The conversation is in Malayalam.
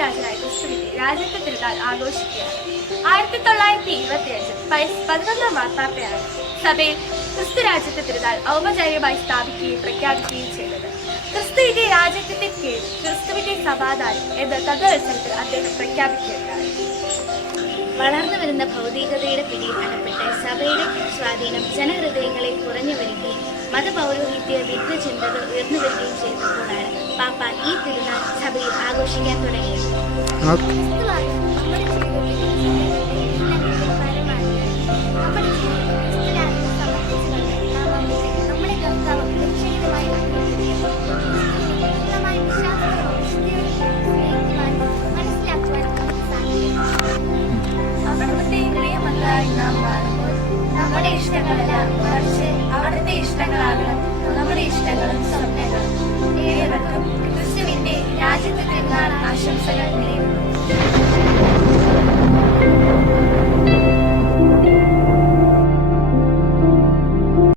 രാജാവായ ക്രിസ്തുവിന്റെ രാജ്യത്വ തിരുനാൾ ആഘോഷിക്കുകയാണ്. 1925 11 മാർപ്പാപ്പയാണ് സഭയിൽ ക്രിസ്തു രാജ്യത്വ തിരുനാൾ ഔപചാരികമായി സ്ഥാപിക്കുകയും പ്രഖ്യാപിക്കുകയും ചെയ്തത്. ക്രിസ്തുവിന്റെ രാജ്യത്വത്തിന് കീഴിൽ ക്രിസ്തുവിന്റെ സമാധാനം എന്ന തത്വവത്സരത്തിൽ അദ്ദേഹം പ്രഖ്യാപിക്കുകയുണ്ടായി. വളർന്നു വരുന്ന ഭൗതികതയുടെ പിടിയിൽ അകപ്പെട്ട് സഭയുടെ സ്വാധീനം ജനഹൃദയങ്ങളിൽ കുറഞ്ഞു വരികയും മതപൗരോഹിത്യ വിരുദ്ധ ചിന്തകൾ ഉയർന്നു വരികയും ചെയ്തപ്പോഴാണ് പാപ്പ ഈ തിരുനാൾ സഭയിൽ ആഘോഷിക്കാൻ തുടങ്ങിയത്. നമ്മുടെ ഇഷ്ടങ്ങളല്ല, മറിച്ച് അവിടുത്തെ ഇഷ്ടങ്ങളാകണം നമ്മുടെ ഇഷ്ടങ്ങളും സ്വപ്നങ്ങളും. ഏവർക്കും ക്രിസ്തുവിന്റെ രാജ്യത്വ തിരുനാൾ ആശംസകൾ.